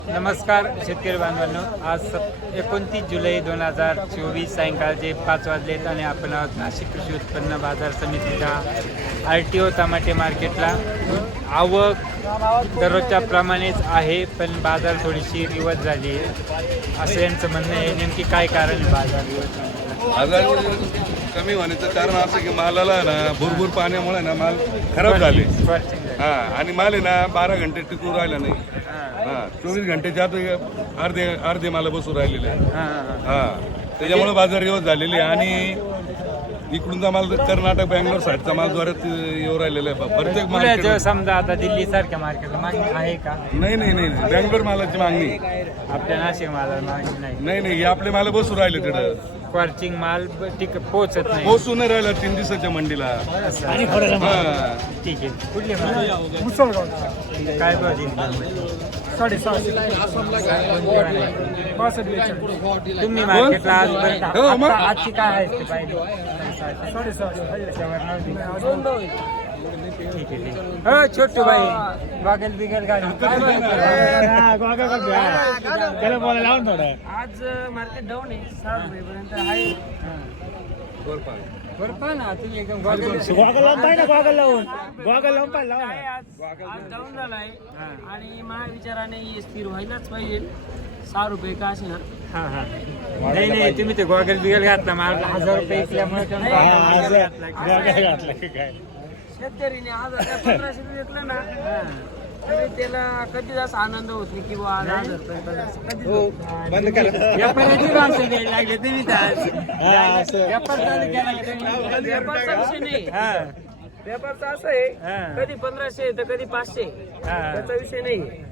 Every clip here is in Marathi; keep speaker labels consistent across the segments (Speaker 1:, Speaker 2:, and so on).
Speaker 1: नमस्कार शेतकरी बांधवांनो, आज 29 जुलै 2024 सायंकाळचे 5 वाजलेत आणि आपण आहोत नाशिक कृषी उत्पन्न बाजार समितीच्या RTO टमाटे मार्केटला. आवक दररोजच्या प्रमाणेच आहे, पण बाजार थोडीशी रिवर्स झाली आहे असं यांचं म्हणणं आहे. नेमकी काय कारण आहे बाजार
Speaker 2: कमी होण्याचं कारण असं की मालाला ना भरपूर पाण्यामुळे ना माल खराब झाले. हा, आणि माल आहे ना 12 घंटे टिकून राहिला नाही. हा, 24 घंटेच्या आत अर्धे माल बसून राहिलेले आहे. हा, त्याच्यामुळे बाजार रिवर्स झालेली आहे. आणि इकडूनचा माल कर्नाटक बँगलोर साईडचा माल द्वारे येऊ राहिलेला आहे. प्रत्येक मार्केट
Speaker 1: समजा आता दिल्ली सारख्या मार्केटला मागणी आहे का?
Speaker 2: नाही, बँगलोर मालाची मागणी
Speaker 1: आपल्या नाशिक मालाला मागणी
Speaker 2: नाही. हे आपले माल बसून राहिले तिथं.
Speaker 1: क्वार्चिंग माल पोहोचत नाही,
Speaker 2: पोहोचून नाही राहिला 3 दिवसाच्या मंडीला.
Speaker 1: ठीक आहे. कुठले काय तुम्ही मार्केटला आजची काय आहे ते पाहिजे? ठीक आहे. हो छोटू भाई, गॉगल बिगल गाडी त्याला बोलायला लावून थोडं.
Speaker 3: आज मार्केट डाऊन आहे 6 रुपयेपर्यंत आहे.
Speaker 1: बरं ना तुम्ही एकदम
Speaker 3: आज डाऊन झाला आहे आणि माझ्या विचाराने हे स्थिर व्हायलाच पाहिजे. 6 रुपये का असे ना.
Speaker 1: नाही तुम्ही ते गॉगल बिगल घातला मला 1000 रुपये विकल्यामुळे
Speaker 3: शेतकरीने आज 1500 विकलं ना तरी त्याला कधीच असा आनंद होत नाही की आज 1000 रुपये
Speaker 1: बंद करा. व्यापाऱ्याची भाषा द्यायला लागले तुम्ही
Speaker 3: व्यापारचा विषय नाही. व्यापारचा असं आहे, कधी 1500 तर कधी 500, त्याचा विषय नाही.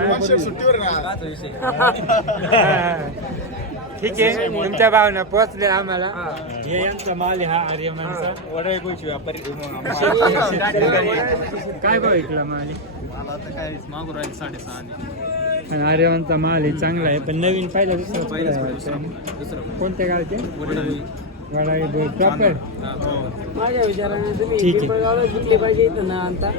Speaker 1: ठीक आहे, तुमच्या भावना पोहोचल्या आम्हाला. हे यांचा माल हा आर्यमानचा वडाळीची व्यापारी काय भाव विकला माल?
Speaker 3: मागून राहील 6.5.
Speaker 1: आर्यमानचा माल हे चांगला आहे, पण नवीन पाहिलं दुसरं कोणत्या गावचे? वडाळी प्रॉपर.
Speaker 3: माझ्या विचाराने तुम्ही
Speaker 1: ठीक आहे.
Speaker 3: पिंपळगावला विकले पाहिजे इथं ना आणता.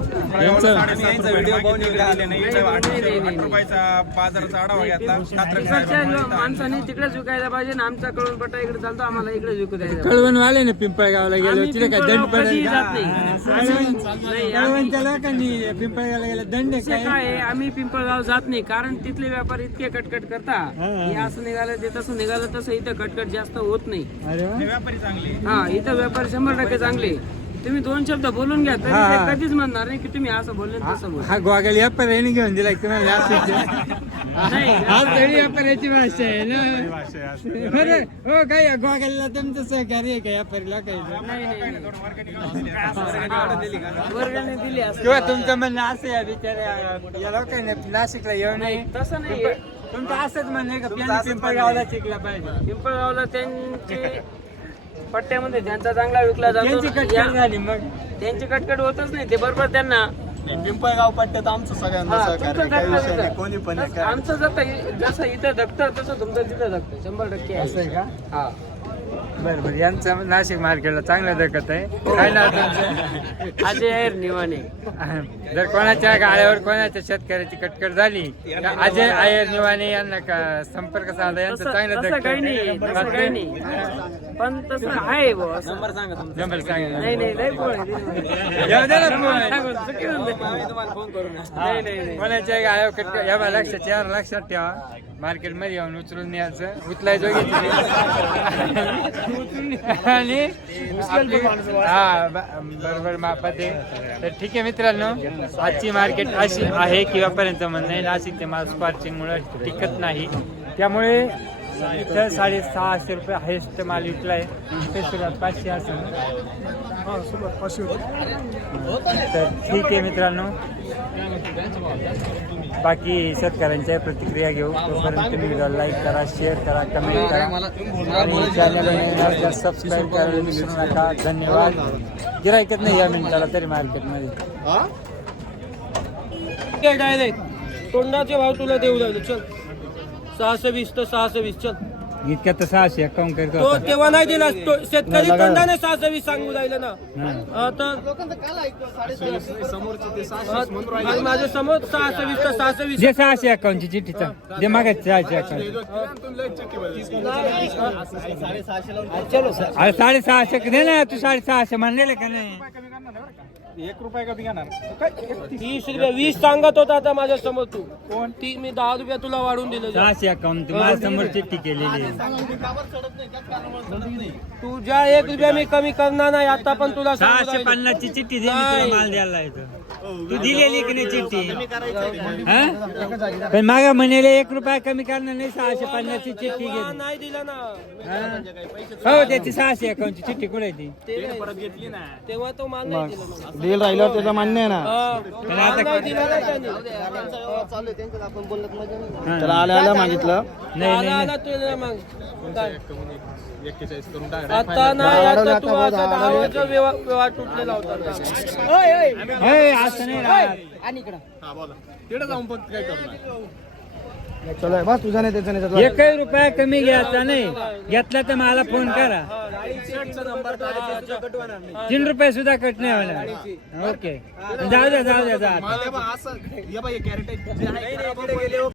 Speaker 3: माणसाने तिकडेच विकायला पाहिजे ना. आमचा कळून पट्टा इकडे चालतो, आम्हाला इकडे विकू द्यायचा.
Speaker 1: कळवणवाले ना पिंपळगावला गेलो तिथे काय दंड
Speaker 3: कधी
Speaker 1: पडेल का?
Speaker 3: जात नाही.
Speaker 1: कळवणच्या लोकांनी पिंपळगावला गेला दंड आहे
Speaker 3: काय आहे, आम्ही पिंपळगाव जात नाही कारण तिथले व्यापारी इतके कटकट करता. हे असं निघालं ते तसं निघालं तसं इथं कटकट जास्त होत नाही.
Speaker 1: अरे वा.
Speaker 3: हा, इथं व्यापारी 100% चांगले. तुम्ही 2 शब्द बोलून घ्या तरी ते कधीच म्हणणार नाही की तुम्ही असं बोलले तसं बोल.
Speaker 1: हा गोगल व्यापाऱ्याने घेऊन दिला तुम्हाला
Speaker 3: नाही.
Speaker 1: हा तरी व्यापाऱ्याची भाषा आहे ना. बरं हो, काय गोगलला तुमचं सहकार्य आहे का व्यापारी लोकांचं?
Speaker 3: वर्गाने दिली असं.
Speaker 1: किंवा तुमचं म्हणणं असं आहे बिचाऱ्या या लोकांनी नाशिकला येऊ नये,
Speaker 3: तसं नाही.
Speaker 1: तुमचं असंच म्हणणं आहे का त्यांनी पिंपळगावला शिकला पाहिजे?
Speaker 3: पिंपळगावला त्यांची पट्ट्यामध्ये त्यांचा चांगला विकला जातो.
Speaker 1: त्यांची कटकट झाली मग
Speaker 3: त्यांची कटकट होतच नाही. ते बरोबर त्यांना
Speaker 4: पिंपळगाव पट्ट्यात आमचं सगळ्यांना सहकार्य, काही विषय नाही, कोणी पण आहे.
Speaker 3: आमचं जसं इथं धकतं तसं तुमचं तिथं धकतं. 100% आहे.
Speaker 1: असं आहे का?
Speaker 3: हा.
Speaker 1: बरं यांचं नाशिक मार्केटला चांगलं दखत आहे. काय नाव तुमचं?
Speaker 3: अजय निवाने.
Speaker 1: जर कोणाच्या गाड्यावर कोणाच्या शेतकऱ्याची कटकट झाली तर अजय आयर निवाने यांना संपर्क साधा. यांचं चांगलं
Speaker 3: तसं काही नाही, तसं काही नाही, पण तसं आहे बुवा.
Speaker 1: नंबर सांगा.
Speaker 3: नाही लय फोन आहे.
Speaker 1: येऊ दे ना फोन.
Speaker 3: चुकी होऊन जाईल. तुम्हाला फोन करू ना. नाही.
Speaker 1: कोणाच्या गाड्यावर कटकट या लक्षात ठेवा. मार्केट मध्ये येऊन उचलून न्यायचं, उचलायचं आणि हा बरोबर मापात आहे. तर ठीक आहे मित्रांनो, आजची मार्केट अशी आहे की व्यापाऱ्यांचं म्हणणं आहे नाशिक ते माल स्पार्चिंगमुळे टिकत नाही, त्यामुळे इथं 650 रुपये हायेस्ट माल विकला आहे. इथे सुरुवात 500 असेल. तर ठीक आहे मित्रांनो, बाकी शेतकऱ्यांच्या प्रतिक्रिया घेऊ. तोपर्यंत तुम्ही व्हिडिओ लाईक करा, शेअर करा, कमेंट करा आणि चॅनल सबस्क्राईब करायला विसरू नका. धन्यवाद. गिरायकत नाही या मिनिटाला तरी मार्केटमध्ये.
Speaker 3: काय तोंडाचे भाव तुला देऊ लागले. चल 620 तर 620. चल
Speaker 1: इतक्या तर 651 करतो
Speaker 3: तो
Speaker 1: आता.
Speaker 3: तेव्हा नाही दिला तो शेतकरी तोंडाने 620 सांगू राहिला ना तर आणि माझ्या समोर 620 तर 620
Speaker 1: जे 651 ची चिठ्ठीचा जे मागायचं 651 अरे 650 दे ना तू 650 म्हणलेलं का नाही
Speaker 3: 30 रुपये 20 सांगत होता आता माझ्या समोर तू ती मी 10 रुपये तुला वाढून दिले
Speaker 1: 651 तू माझ्या समोर चिठ्ठी केलेली आहे.
Speaker 3: तुझ्या 1 रुपया मी कमी करणार नाही आता पण तुला सांगू राहिलो.
Speaker 1: 650 ची चिठ्ठी दे मी तुला माल द्यायला येतो तू दिलेली की नाही चिठ्ठी हा? पण मागा म्हणाले 1 रुपया कमी करणार नाही 650 ची चिठ्ठी
Speaker 3: तेव्हा
Speaker 1: घे
Speaker 3: नाही दिला ना
Speaker 1: हो त्याची 651 ची चिठ्ठी कुठे ती
Speaker 3: तेव्हा तो माल नाही दिला मला.
Speaker 4: डील राहिल्यावर त्याचं मान्य आहे ना
Speaker 1: पण आता
Speaker 3: नाही दिला ना त्याने.
Speaker 4: त्याला आल्या मागितलं
Speaker 1: नाही
Speaker 3: आला
Speaker 1: नाही
Speaker 3: आला तुला मग काय? आता नाही आता तू असा 10 वर्ष व्यवहार तुटलेला होता
Speaker 1: हे, असं नाही राहत.
Speaker 4: चला बस तुझा नाही त्याचा नाही
Speaker 1: 1 रुपया कमी घ्यायचा नाही घेतला तर मला फोन करा 3 रुपये सुद्धा कट नाही होणार ओके जाऊ द्या जा